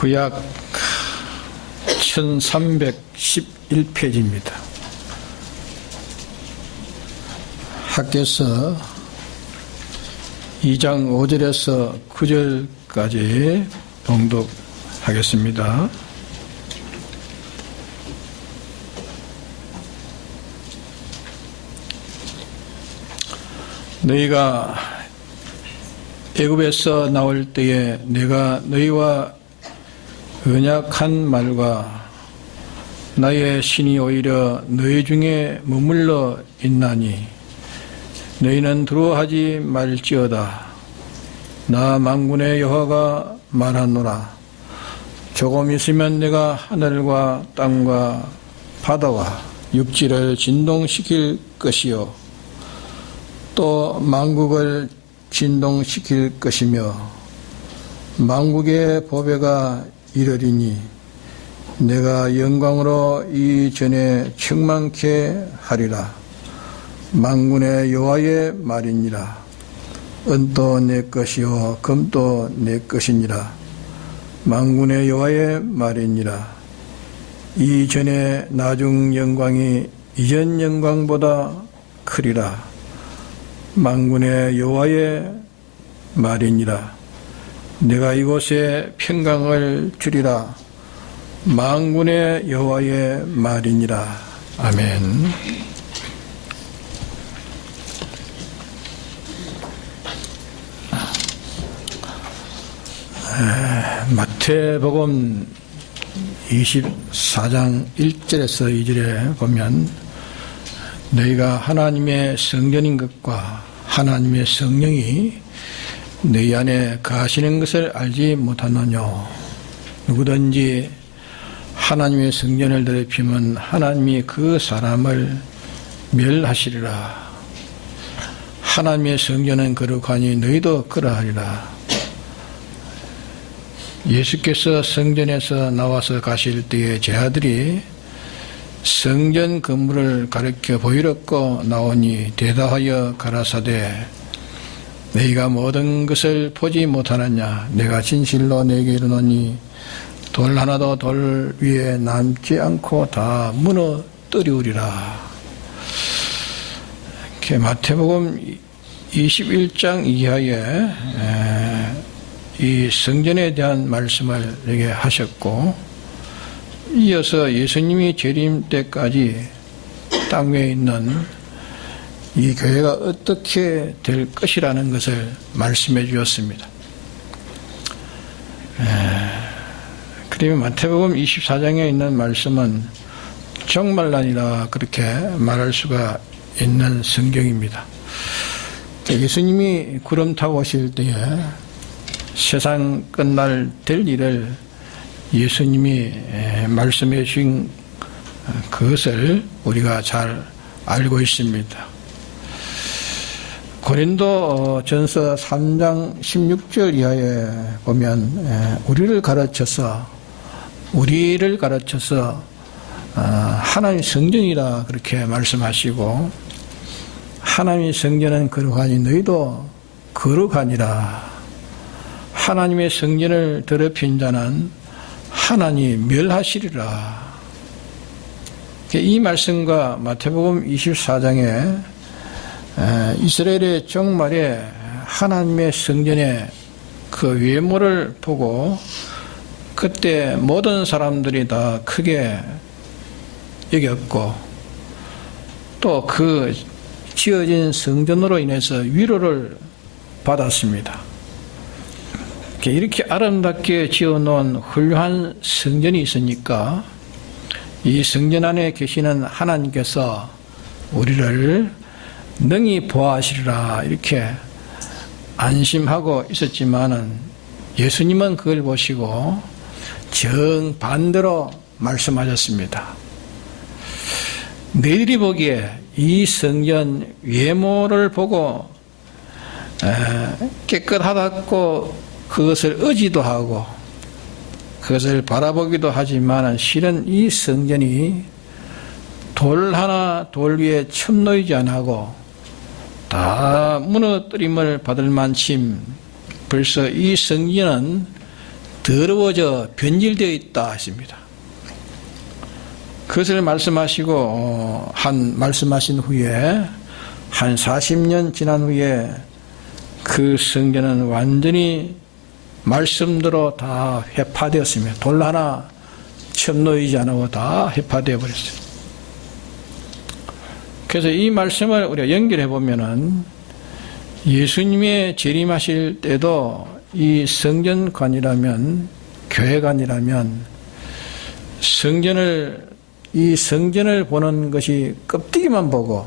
구약 1311페이지입니다. 학개서 2장 5절에서 9절까지 봉독하겠습니다. 너희가 애굽에서 나올 때에 내가 너희와 언약한 말과 나의 신이 오히려 너희 중에 머물러 있나니 너희는 두려워하지 말지어다. 나 만군의 여호와가 말하노라. 조금 있으면 내가 하늘과 땅과 바다와 육지를 진동시킬 것이요 또 만국을 진동시킬 것이며 만국의 보배가 이르리니 내가 영광으로 이전에 충만케 하리라. 만군의 여호와의 말이니라. 은도 내 것이요 금도 내 것이니라. 만군의 여호와의 말이니라. 이전에 나중 영광이 이전 영광보다 크리라. 만군의 여호와의 말이니라. 내가 이곳에 평강을 주리라. 만군의 여호와의 말이니라. 아멘. 마태복음 24장 1절에서 2절에 보면 너희가 하나님의 성전인 것과 하나님의 성령이 너희 안에 거하시는 것을 알지 못하느뇨. 누구든지 하나님의 성전을 더럽히면 하나님이 그 사람을 멸하시리라. 하나님의 성전은 거룩하니 너희도 그러하리라. 예수께서 성전에서 나와서 가실 때에 제 아들이 성전 건물을 가리켜 보이렸고 나오니 대답하여 가라사대 너희가 모든 것을 보지 못하느냐. 내가 진실로 너희에게 이르노니 돌 하나도 돌 위에 남지 않고 다 무너뜨리우리라. 이렇게 마태복음 21장 이하에 이 성전에 대한 말씀을 여기 하셨고, 이어서 예수님이 재림 때까지 땅 위에 있는 이 교회가 어떻게 될 것이라는 것을 말씀해 주었습니다. 그러면 마태복음 24장에 있는 말씀은 종말란이라 그렇게 말할 수가 있는 성경입니다. 예수님이 구름 타고 오실 때에 세상 끝날 될 일을 예수님이 말씀해 주신 그것을 우리가 잘 알고 있습니다. 고린도 전서 3장 16절 이하에 보면 우리를 가르쳐서 하나님의 성전이라 그렇게 말씀하시고, 하나님의 성전은 거룩하니 너희도 거룩하니라. 하나님의 성전을 더럽힌 자는 하나님 멸하시리라. 이 말씀과 마태복음 24장에 이스라엘의 종말에 하나님의 성전의 그 외모를 보고 그때 모든 사람들이 다 크게 여겼고, 또 그 지어진 성전으로 인해서 위로를 받았습니다. 이렇게 아름답게 지어놓은 훌륭한 성전이 있으니까 이 성전 안에 계시는 하나님께서 우리를 능히 보호하시리라 이렇게 안심하고 있었지만은, 예수님은 그걸 보시고 정반대로 말씀하셨습니다. 너희들이 보기에 이 성전 외모를 보고 깨끗하다고 그것을 의지도 하고 그것을 바라보기도 하지만 실은 이 성전이 돌 하나 돌 위에 첨놓이지 않고 다 무너뜨림을 받을 만큼 벌써 이 성전은 더러워져 변질되어 있다 하십니다. 그것을 말씀하신 후에 한 40년 지난 후에 그 성전은 완전히 말씀대로 다 회파되었습니다. 돌 하나 처음 놓이지 않고 다 회파되어 버렸어요. 그래서 이 말씀을 우리가 연결해 보면은 예수님의 재림하실 때도 이 성전관이라면, 교회관이라면 이 성전을 보는 것이 껍데기만 보고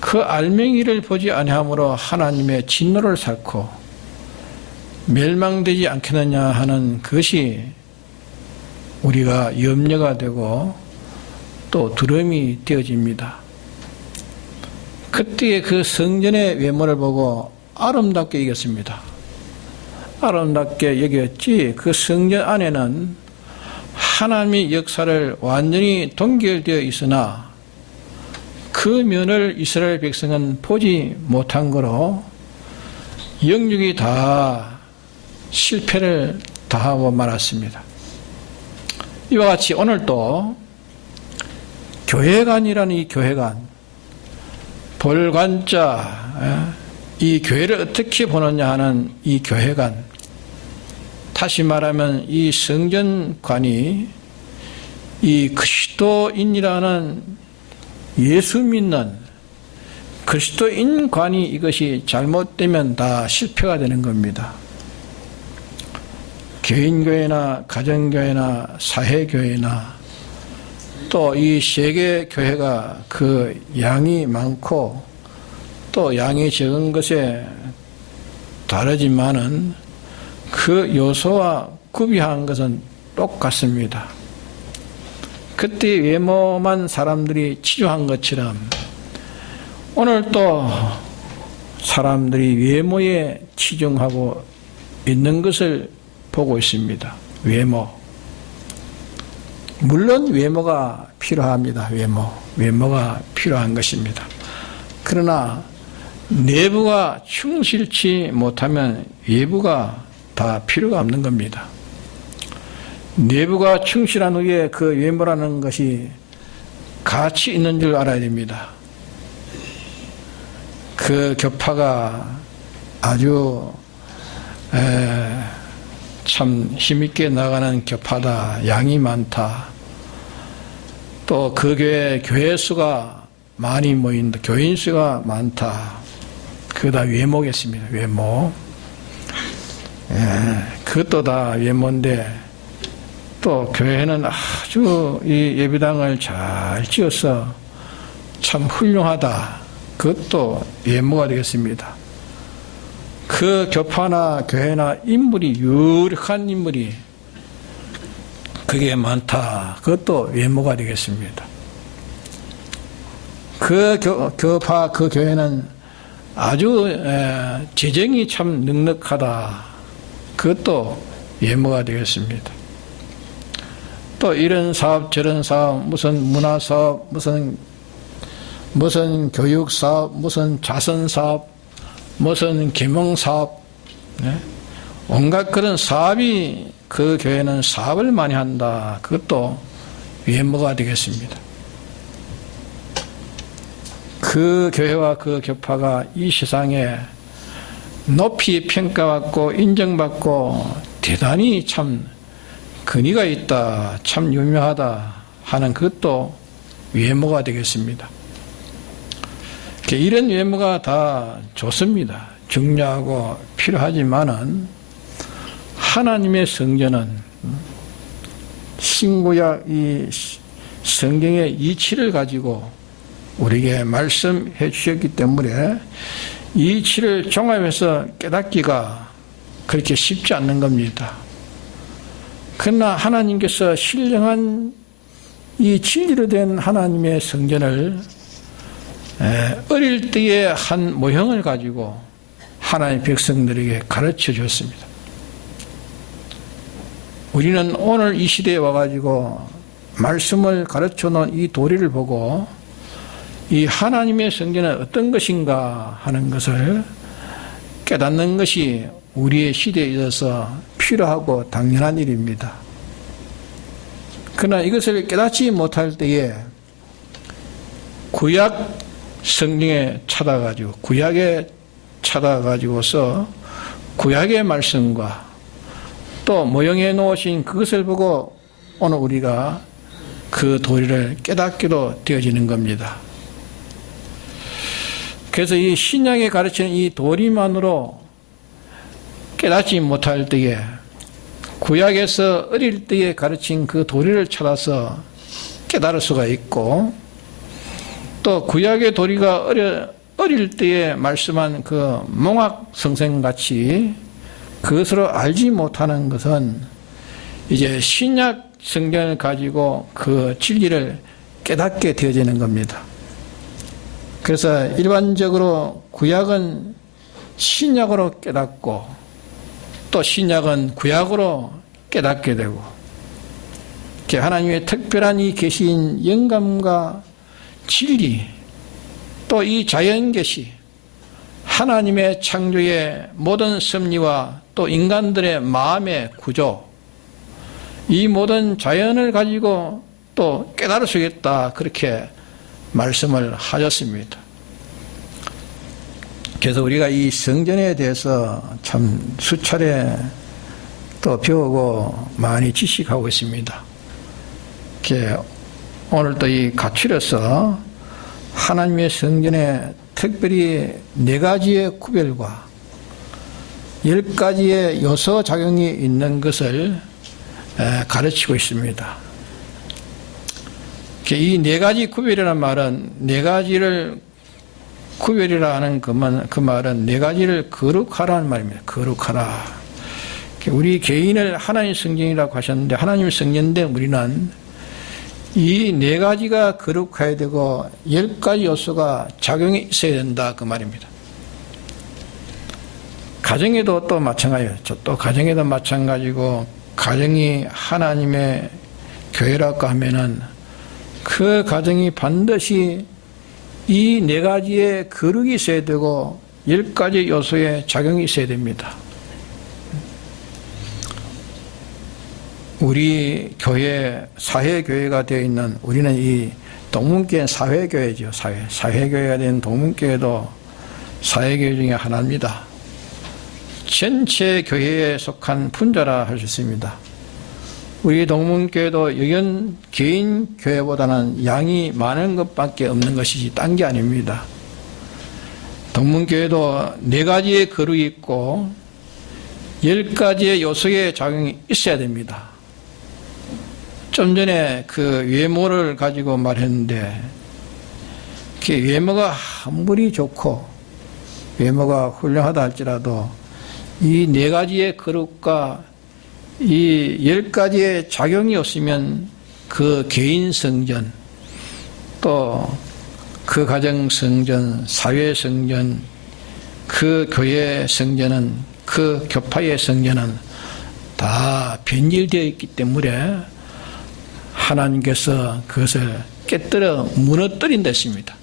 그 알맹이를 보지 아니하므로 하나님의 진노를 샀고 멸망되지 않겠느냐 하는 것이 우리가 염려가 되고 또 두려움이 되어집니다. 그때의 그 성전의 외모를 보고 아름답게 여겼습니다. 아름답게 여겼지 그 성전 안에는 하나님의 역사를 완전히 동결되어 있으나 그 면을 이스라엘 백성은 보지 못한 거로 영육이 다 실패를 다하고 말았습니다. 이와 같이 오늘도 교회관이라는 이 교회관, 볼관자, 이 교회를 어떻게 보느냐 하는 이 교회관, 다시 말하면 이 성전관이 이 그리스도인이라는 예수 믿는 그리스도인관이 이것이 잘못되면 다 실패가 되는 겁니다. 개인교회나 가정교회나 사회교회나 또 이 세계교회가 그 양이 많고 또 양이 적은 것에 다르지만은 그 요소와 구비한 것은 똑같습니다. 그때 외모만 사람들이 치료한 것처럼 오늘 또 사람들이 외모에 치중하고 있는 것을 보고 있습니다. 외모. 물론 외모가 필요합니다. 외모가 필요한 것입니다. 그러나 내부가 충실치 못하면 외부가 다 필요가 없는 겁니다. 내부가 충실한 후에 그 외모라는 것이 가치 있는 줄 알아야 됩니다. 그 교파가 아주 참 힘있게 나가는 교파다, 양이 많다, 또 그 교회 수가 많이 모인다, 교인 수가 많다, 그거 다 외모겠습니다. 외모. 그것도 다 외모인데 또 교회는 아주 이 예배당을 잘 지어서 참 훌륭하다, 그것도 외모가 되겠습니다. 그 교파나 교회나 인물이 유력한 인물이 그게 많다, 그것도 외모가 되겠습니다. 그 교파, 그 교회는 아주 재정이 참 넉넉하다, 그것도 외모가 되겠습니다. 또 이런 사업 저런 사업, 무슨 문화사업, 무슨 교육사업, 무슨 자선사업, 무슨 계몽사업, 온갖 그런 사업이, 그 교회는 사업을 많이 한다, 그것도 외모가 되겠습니다. 그 교회와 그 교파가 이 세상에 높이 평가받고 인정받고 대단히 참 근위가 있다, 참 유명하다 하는 그것도 외모가 되겠습니다. 이런 외모가 다 좋습니다. 중요하고 필요하지만은 하나님의 성전은 신구약 이 성경의 이치를 가지고 우리에게 말씀해 주셨기 때문에 이 이치를 종합해서 깨닫기가 그렇게 쉽지 않는 겁니다. 그러나 하나님께서 신령한 이 진리로 된 하나님의 성전을 어릴 때의 한 모형을 가지고 하나님의 백성들에게 가르쳐 주었습니다. 우리는 오늘 이 시대에 와가지고 말씀을 가르쳐 놓은 이 도리를 보고 이 하나님의 성전은 어떤 것인가 하는 것을 깨닫는 것이 우리의 시대에 있어서 필요하고 당연한 일입니다. 그러나 이것을 깨닫지 못할 때에 구약 성경에 찾아가지고 구약에 찾아가지고서 구약의 말씀과 또 모형해 놓으신 그것을 보고 오늘 우리가 그 도리를 깨닫기로 되어지는 겁니다. 그래서 이 신약에 가르치는 이 도리만으로 깨닫지 못할 때에 구약에서 어릴 때에 가르친 그 도리를 찾아서 깨달을 수가 있고, 또 구약의 도리가 어릴 때에 말씀한 그 몽학성생같이 그것으로 알지 못하는 것은 이제 신약 성경을 가지고 그 진리를 깨닫게 되어지는 겁니다. 그래서 일반적으로 구약은 신약으로 깨닫고 또 신약은 구약으로 깨닫게 되고, 하나님의 특별한 이 계신 영감과 진리, 또 이 자연계시, 하나님의 창조의 모든 섭리와 또 인간들의 마음의 구조, 이 모든 자연을 가지고 또 깨달을 수 있다, 그렇게 말씀을 하셨습니다. 그래서 우리가 이 성전에 대해서 참 수차례 또 배우고 많이 지식하고 있습니다. 오늘 또 이 가출에서 하나님의 성전에 특별히 4가지의 구별과 10가지의 요소 작용이 있는 것을 가르치고 있습니다. 이 4가지 구별이라는 말은 4가지를 구별이라 하는 그 말은 4가지를 거룩하라는 말입니다. 거룩하라. 우리 개인을 하나님의 성전이라고 하셨는데, 하나님의 성전인데 우리는 이 4가지가 거룩해야 되고 10가지 요소가 작용이 있어야 된다, 그 말입니다. 가정에도 또 마찬가지예요. 또 가정에도 마찬가지고, 가정이 하나님의 교회라고 하면은 그 가정이 반드시 이 4가지의 거룩이 있어야 되고 10가지 요소의 작용이 있어야 됩니다. 우리 교회, 사회교회가 되어 있는, 우리는 이 동문교회 사회교회죠. 사회교회가 된 동문교회도 사회교회 중에 하나입니다. 전체 교회에 속한 분자라 할 수 있습니다. 우리 동문교회도 여견 개인 교회보다는 양이 많은 것밖에 없는 것이지 딴 게 아닙니다. 동문교회도 4가지의 거룩이 있고 10가지의 요소의 작용이 있어야 됩니다. 좀 전에 그 외모를 가지고 말했는데, 그 외모가 아무리 좋고 외모가 훌륭하다 할지라도 이 4가지의 거룩과 이 10가지의 작용이 없으면 그 개인 성전, 또 그 가정 성전, 사회 성전, 그 교회 성전은, 그 교파의 성전은 다 변질되어 있기 때문에 하나님께서 그것을 깨뜨려 무너뜨린 것입니다.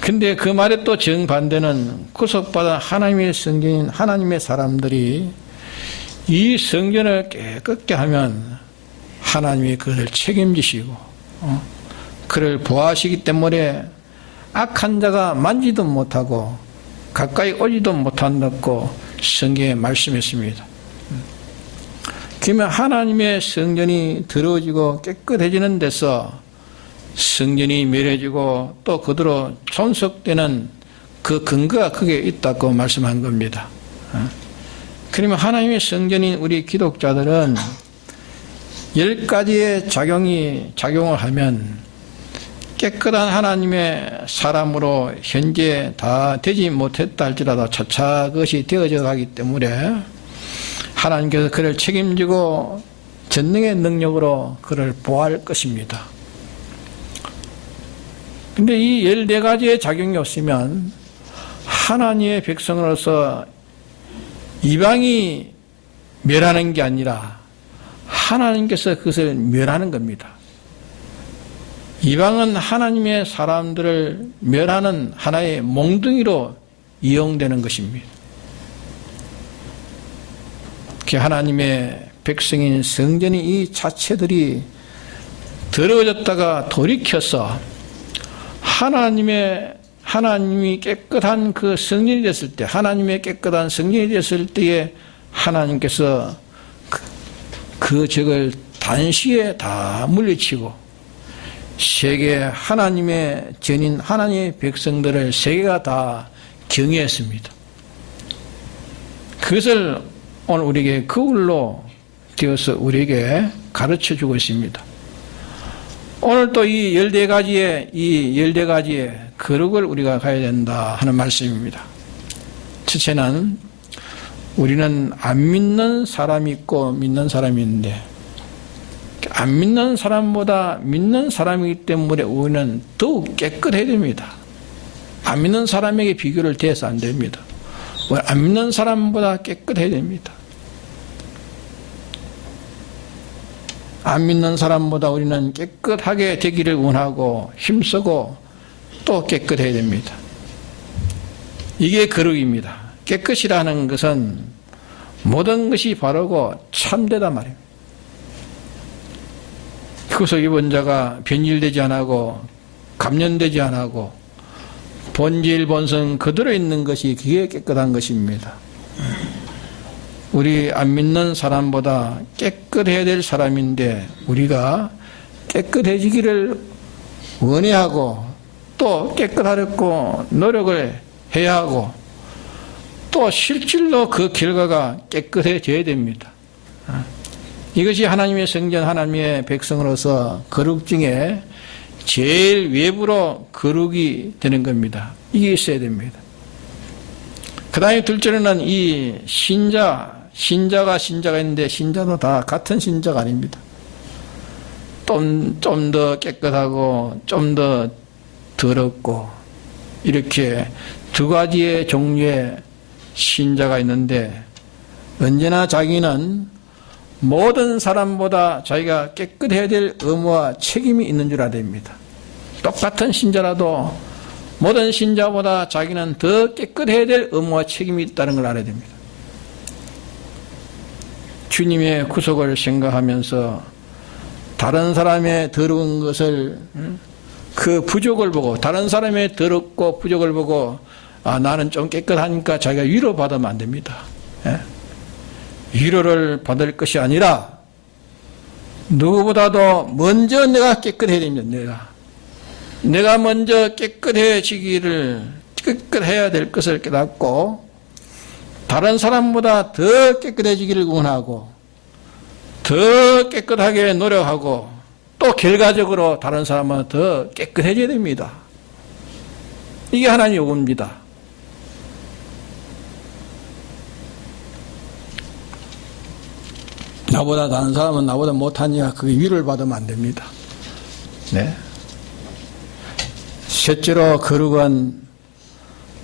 근데 그 말에 또 정반대는 구속받은 하나님의 성전인 하나님의 사람들이 이 성전을 깨끗게 하면 하나님이 그것을 책임지시고 그를 보호하시기 때문에 악한 자가 만지도 못하고 가까이 오지도 못한다고 성경에 말씀했습니다. 그러면 하나님의 성전이 더러워지고 깨끗해지는 데서 성전이 멸해지고 또 그대로 존속되는 그 근거가 크게 있다고 말씀한 겁니다. 그러면 하나님의 성전인 우리 기독자들은 10가지의 작용을 하면 깨끗한 하나님의 사람으로 현재 다 되지 못했다 할지라도 차차 그것이 되어져 가기 때문에 하나님께서 그를 책임지고 전능의 능력으로 그를 보호할 것입니다. 근데 이 14가지의 작용이 없으면 하나님의 백성으로서 이방이 멸하는 게 아니라 하나님께서 그것을 멸하는 겁니다. 이방은 하나님의 사람들을 멸하는 하나의 몽둥이로 이용되는 것입니다. 하나님의 백성인 성전이 이 자체들이 더러워졌다가 돌이켜서 하나님이 깨끗한 그 성전이 됐을 때, 하나님의 깨끗한 성전이 됐을 때에 하나님께서 그 적을 단시에 다 물리치고 세계 하나님의 전인 하나님의 백성들을 세계가 다 경외했습니다. 그것을 오늘 우리에게 거울로 되어서 우리에게 가르쳐 주고 있습니다. 오늘 또 이 14가지의 거룩을 우리가 가야 된다 하는 말씀입니다. 첫째는 우리는 안 믿는 사람이 있고 믿는 사람이 있는데, 안 믿는 사람보다 믿는 사람이기 때문에 우리는 더욱 깨끗해야 됩니다. 안 믿는 사람에게 비교를 대해서 안 됩니다. 안 믿는 사람보다 깨끗해야 됩니다. 안 믿는 사람보다 우리는 깨끗하게 되기를 원하고 힘쓰고 또 깨끗해야 됩니다. 이게 거룩입니다. 깨끗이라는 것은 모든 것이 바르고 참되다 말입니다. 구속 입은 자가 변질되지 않고 감염되지 않고 본질 본성 그대로 있는 것이 그게 깨끗한 것입니다. 우리 안 믿는 사람보다 깨끗해야 될 사람인데 우리가 깨끗해지기를 원해하고 또 깨끗하려고 노력을 해야 하고 또 실질로 그 결과가 깨끗해져야 됩니다. 이것이 하나님의 성전, 하나님의 백성으로서 거룩 중에 제일 외부로 거룩이 되는 겁니다. 이게 있어야 됩니다. 그 다음에 둘째로는 이 신자가 있는데 신자도 다 같은 신자가 아닙니다. 좀 더 깨끗하고 좀 더 더럽고 이렇게 두 가지의 종류의 신자가 있는데 언제나 자기는 모든 사람보다 자기가 깨끗해야 될 의무와 책임이 있는 줄 알아야 됩니다. 똑같은 신자라도 모든 신자보다 자기는 더 깨끗해야 될 의무와 책임이 있다는 걸 알아야 됩니다. 주님의 구속을 생각하면서 다른 사람의 더러운 것을 그 부족을 보고 다른 사람의 더럽고 부족을 보고 나는 좀 깨끗하니까 자기가 위로받으면 안 됩니다. 위로를 받을 것이 아니라 누구보다도 먼저 내가 깨끗해야 됩니다. 내가 먼저 깨끗해야 될 것을 깨닫고 다른 사람보다 더 깨끗해지기를 원하고 더 깨끗하게 노력하고 또 결과적으로 다른 사람은 더 깨끗해져야 됩니다. 이게 하나님의 요구입니다. 나보다 다른 사람은 나보다 못하니까 그게 위로를 받으면 안 됩니다. 네. 셋째로 거룩은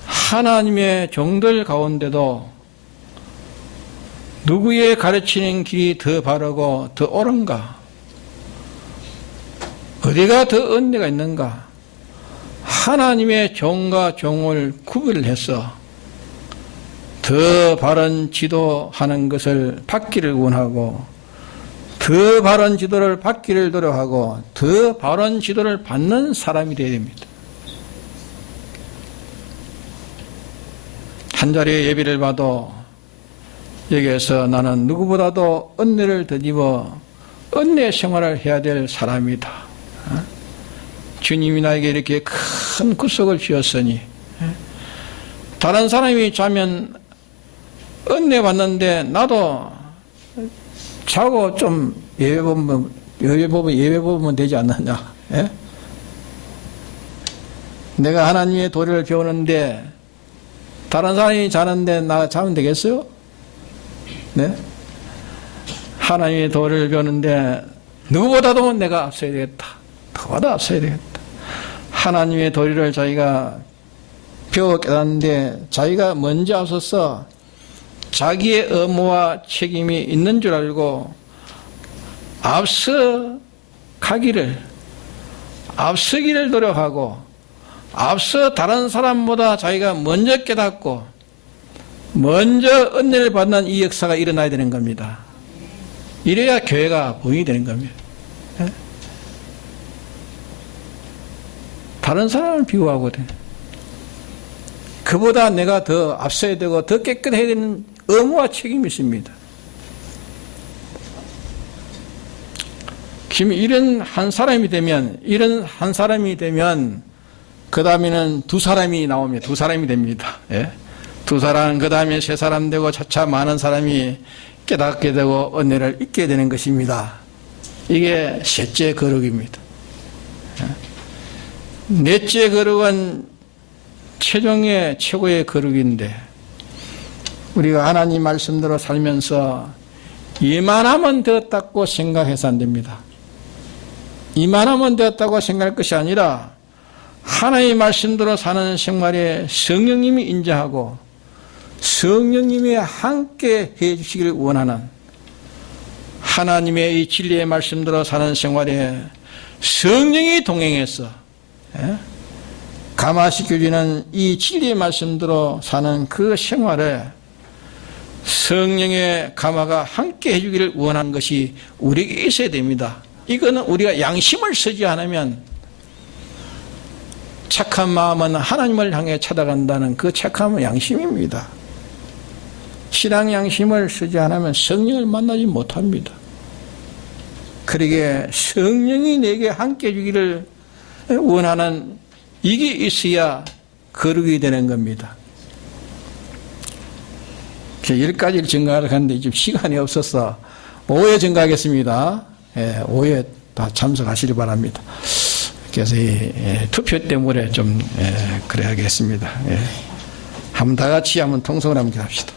하나님의 종들 가운데도 누구의 가르치는 길이 더 바르고 더 옳은가? 어디가 더 은혜가 있는가? 하나님의 종과 종을 구별해서 더 바른 지도하는 것을 받기를 원하고 더 바른 지도를 받기를 노력하고 더 바른 지도를 받는 사람이 되어야 됩니다. 한 자리에 예배를 봐도 여기에서 나는 누구보다도 은혜를 덧입어 은혜 생활을 해야 될 사람이다. 주님이 나에게 이렇게 큰 구속을 주었으니 다른 사람이 자면 은혜 받는데 나도 자고 좀 예배 보면 되지 않느냐? 예? 내가 하나님의 도리를 배우는데 다른 사람이 자는데 나 자면 되겠어요? 네? 하나님의 도리를 배우는데 누구보다도 내가 앞서야 되겠다. 누구보다 앞서야 되겠다. 하나님의 도리를 자기가 배워 깨닫는데 자기가 먼저 앞서서 자기의 의무와 책임이 있는 줄 알고 앞서기를 노력하고 앞서 다른 사람보다 자기가 먼저 깨닫고 먼저 은혜를 받는 이 역사가 일어나야 되는 겁니다. 이래야 교회가 부흥이 되는 겁니다. 다른 사람을 비교하거든. 그보다 내가 더 앞서야 되고 더 깨끗해야 되는 의무와 책임이 있습니다. 이런 한 사람이 되면 그 다음에는 두 사람이 나옵니다. 두 사람이 됩니다. 예? 두 사람, 그 다음에 세 사람 되고 차차 많은 사람이 깨닫게 되고 은혜를 잊게 되는 것입니다. 이게 셋째 거룩입니다. 넷째 거룩은 최종의 최고의 거룩인데 우리가 하나님 말씀대로 살면서 이만하면 되었다고 생각해서 안 됩니다. 이만하면 되었다고 생각할 것이 아니라 하나님의 말씀대로 사는 생활에 성령님이 인자하고 성령님이 함께 해 주시기를 원하는 하나님의 이 진리의 말씀대로 사는 생활에 성령이 동행해서 감화시켜주는 이 진리의 말씀대로 사는 그 생활에 성령의 감화가 함께 해주기를 원하는 것이 우리에게 있어야 됩니다. 이거는 우리가 양심을 쓰지 않으면 착한 마음은 하나님을 향해 찾아간다는 그 착한 양심입니다. 신앙 양심을 쓰지 않으면 성령을 만나지 못합니다. 그러기에 성령이 내게 함께 해주기를 원하는 이게 있어야 거룩이 되는 겁니다. 10가지를 증가하는데 지금 시간이 없어서 5회 증가하겠습니다. 5회 다 참석하시기 바랍니다. 그래서 이 투표 때문에 좀 그래야겠습니다. 한번 다 같이 한번 통성을 한번 합시다.